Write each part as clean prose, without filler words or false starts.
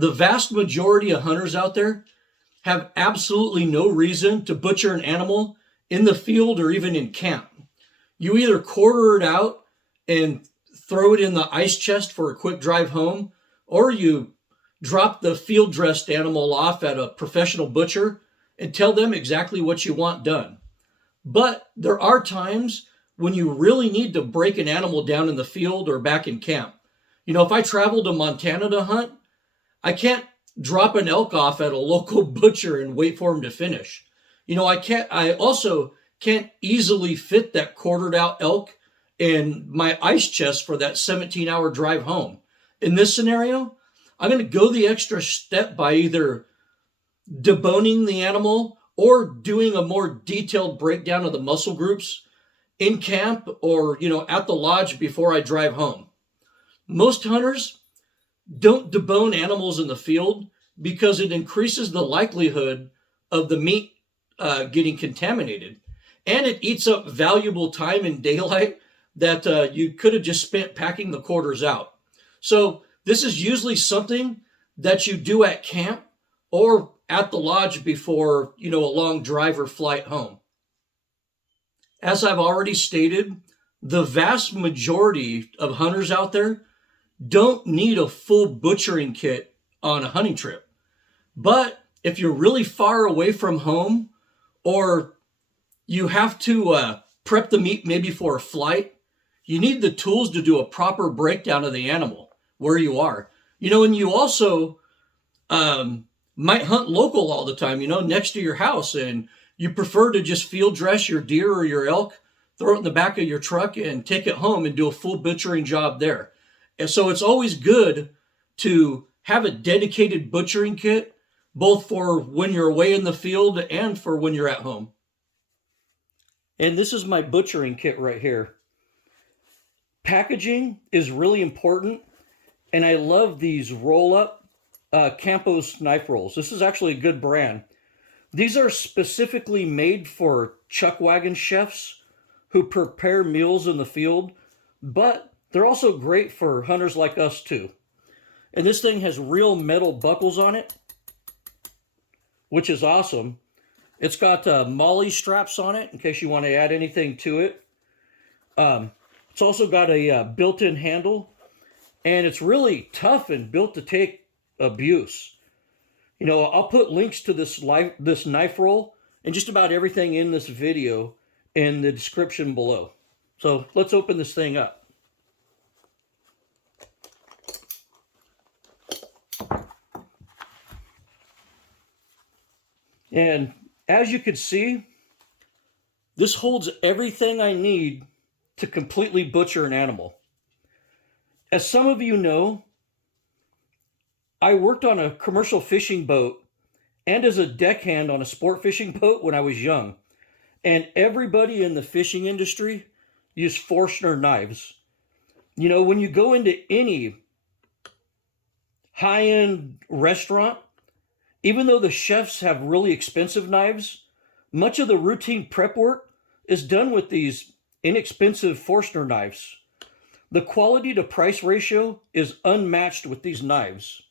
The vast majority of hunters out there have absolutely no reason to butcher an animal in the field or even in camp. You either quarter it out and throw it in the ice chest for a quick drive home, or you drop the field dressed animal off at a professional butcher and tell them exactly what you want done. But there are times when you really need to break an animal down in the field or back in camp. If I travel to Montana to hunt, I can't drop an elk off at a local butcher and wait for him to finish. I also can't easily fit that quartered out elk in my ice chest for that 17-hour drive home. In this scenario, I'm going to go the extra step by either deboning the animal or doing a more detailed breakdown of the muscle groups in camp or, at the lodge before I drive home. Most hunters don't debone animals in the field because it increases the likelihood of the meat getting contaminated. And it eats up valuable time in daylight that you could have just spent packing the quarters out. So this is usually something that you do at camp or at the lodge before, a long drive or flight home. As I've already stated, the vast majority of hunters out there don't need a full butchering kit on a hunting trip. But if you're really far away from home or you have to prep the meat maybe for a flight, you need the tools to do a proper breakdown of the animal where you are. And you also might hunt local all the time, next to your house, and you prefer to just field dress your deer or your elk, throw it in the back of your truck and take it home and do a full butchering job there. And so it's always good to have a dedicated butchering kit, both for when you're away in the field and for when you're at home. And this is my butchering kit right here. Packaging is really important, and I love these roll-up Campos knife rolls. This is actually a good brand. These are specifically made for chuck wagon chefs who prepare meals in the field, but they're also great for hunters like us too. And this thing has real metal buckles on it, which is awesome. It's got molly straps on it in case you want to add anything to it. It's also got a built-in handle, and it's really tough and built to take abuse. I'll put links to this knife roll and just about everything in this video in the description below. So let's open this thing up. And as you can see, this holds everything I need to completely butcher an animal. As some of you know, I worked on a commercial fishing boat and as a deckhand on a sport fishing boat when I was young. And everybody in the fishing industry used Forstner knives. When you go into any high-end restaurant, even though the chefs have really expensive knives, much of the routine prep work is done with these inexpensive Forstner knives. The quality to price ratio is unmatched with these knives.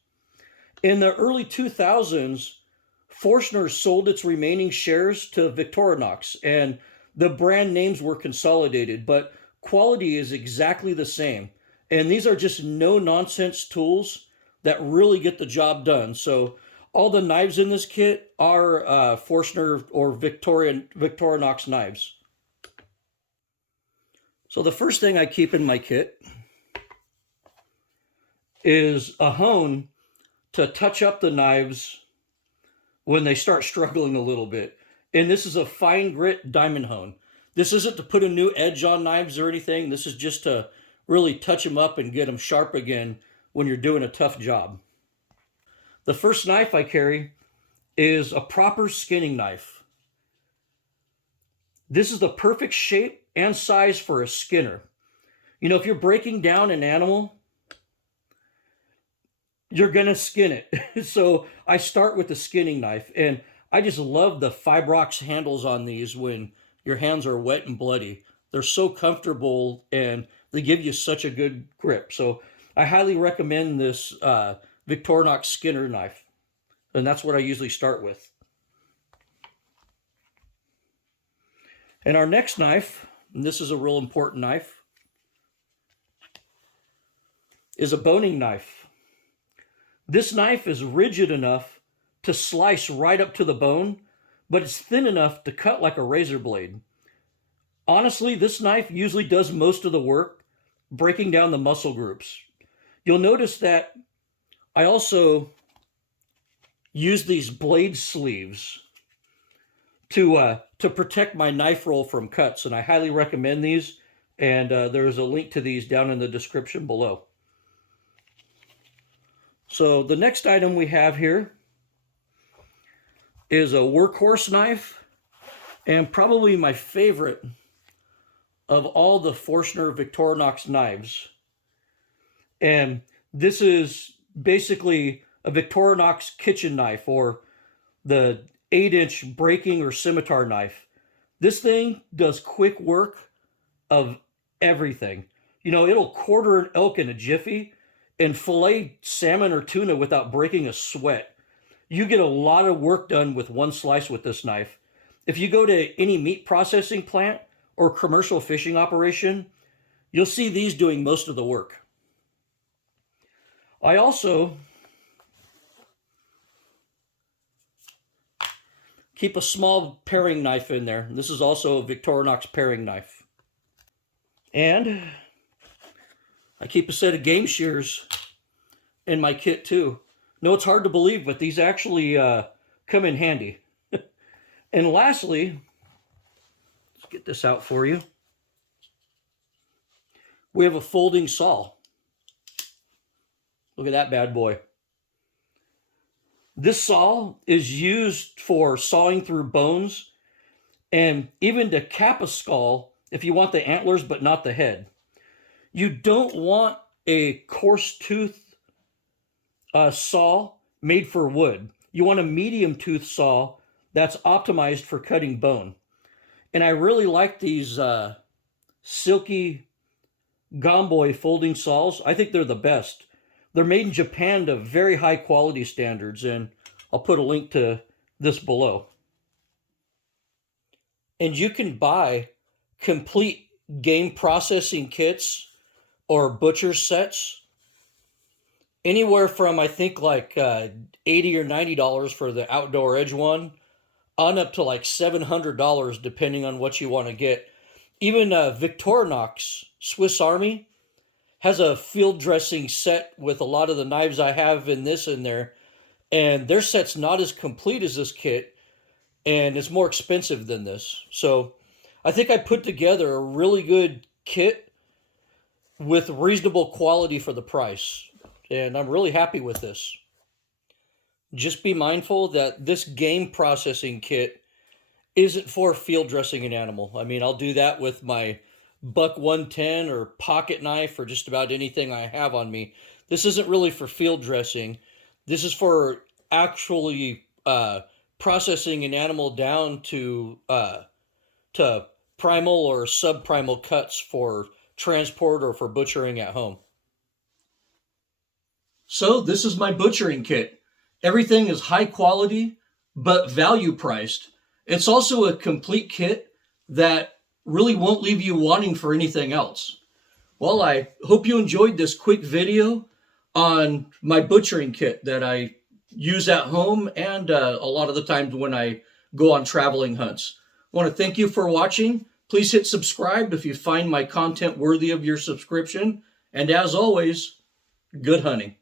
In the early 2000s, Forstner sold its remaining shares to Victorinox, and the brand names were consolidated, but quality is exactly the same. And these are just no-nonsense tools that really get the job done. So all the knives in this kit are Forstner or Victorinox knives. So the first thing I keep in my kit is a hone to touch up the knives when they start struggling a little bit. And this is a fine grit diamond hone. This isn't to put a new edge on knives or anything. This is just to really touch them up and get them sharp again when you're doing a tough job. The first knife I carry is a proper skinning knife. This is the perfect shape and size for a skinner. If you're breaking down an animal, you're going to skin it. So I start with the skinning knife, and I just love the Fibrox handles on these when your hands are wet and bloody. They're so comfortable and they give you such a good grip. So I highly recommend this Victorinox Skinner knife. And that's what I usually start with. And our next knife, and this is a real important knife, is a boning knife. This knife is rigid enough to slice right up to the bone, but it's thin enough to cut like a razor blade. Honestly, this knife usually does most of the work breaking down the muscle groups. You'll notice that I also use these blade sleeves to protect my knife roll from cuts, and I highly recommend these, and there's a link to these down in the description below. So the next item we have here is a workhorse knife, and probably my favorite of all the Forstner Victorinox knives. And this is basically a Victorinox kitchen knife, or the 8-inch breaking or scimitar knife. This thing does quick work of everything. You know, it'll quarter an elk in a jiffy and fillet salmon or tuna without breaking a sweat. You get a lot of work done with one slice with this knife. If you go to any meat processing plant or commercial fishing operation, you'll see these doing most of the work. I also keep a small paring knife in there. This is also a Victorinox paring knife. And I keep a set of game shears in my kit too. No, it's hard to believe, but these actually come in handy. And lastly, let's get this out for you. We have a folding saw. Look at that bad boy. This saw is used for sawing through bones and even to cap a skull if you want the antlers but not the head. You don't want a coarse tooth saw made for wood. You want a medium tooth saw that's optimized for cutting bone. And I really like these silky Gomboy folding saws. I think they're the best. They're made in Japan to very high quality standards, and I'll put a link to this below. And you can buy complete game processing kits or butcher sets anywhere from, I think, like $80 or $90 for the Outdoor Edge one on up to like $700 depending on what you want to get. Even Victorinox Swiss Army has a field dressing set with a lot of the knives I have in this in there, and their set's not as complete as this kit, and it's more expensive than this. So I think I put together a really good kit with reasonable quality for the price, and I'm really happy with this. Just be mindful that this game processing kit isn't for field dressing an animal. I mean, I'll do that with my Buck 110 or pocket knife or just about anything I have on me. This isn't really for field dressing. This is for actually processing an animal down to primal or subprimal cuts for transport or for butchering at home. So this is my butchering kit. Everything is high quality, but value priced. It's also a complete kit that really won't leave you wanting for anything else. Well, I hope you enjoyed this quick video on my butchering kit that I use at home and a lot of the times when I go on traveling hunts. I want to thank you for watching. Please hit subscribe if you find my content worthy of your subscription. And as always, good hunting.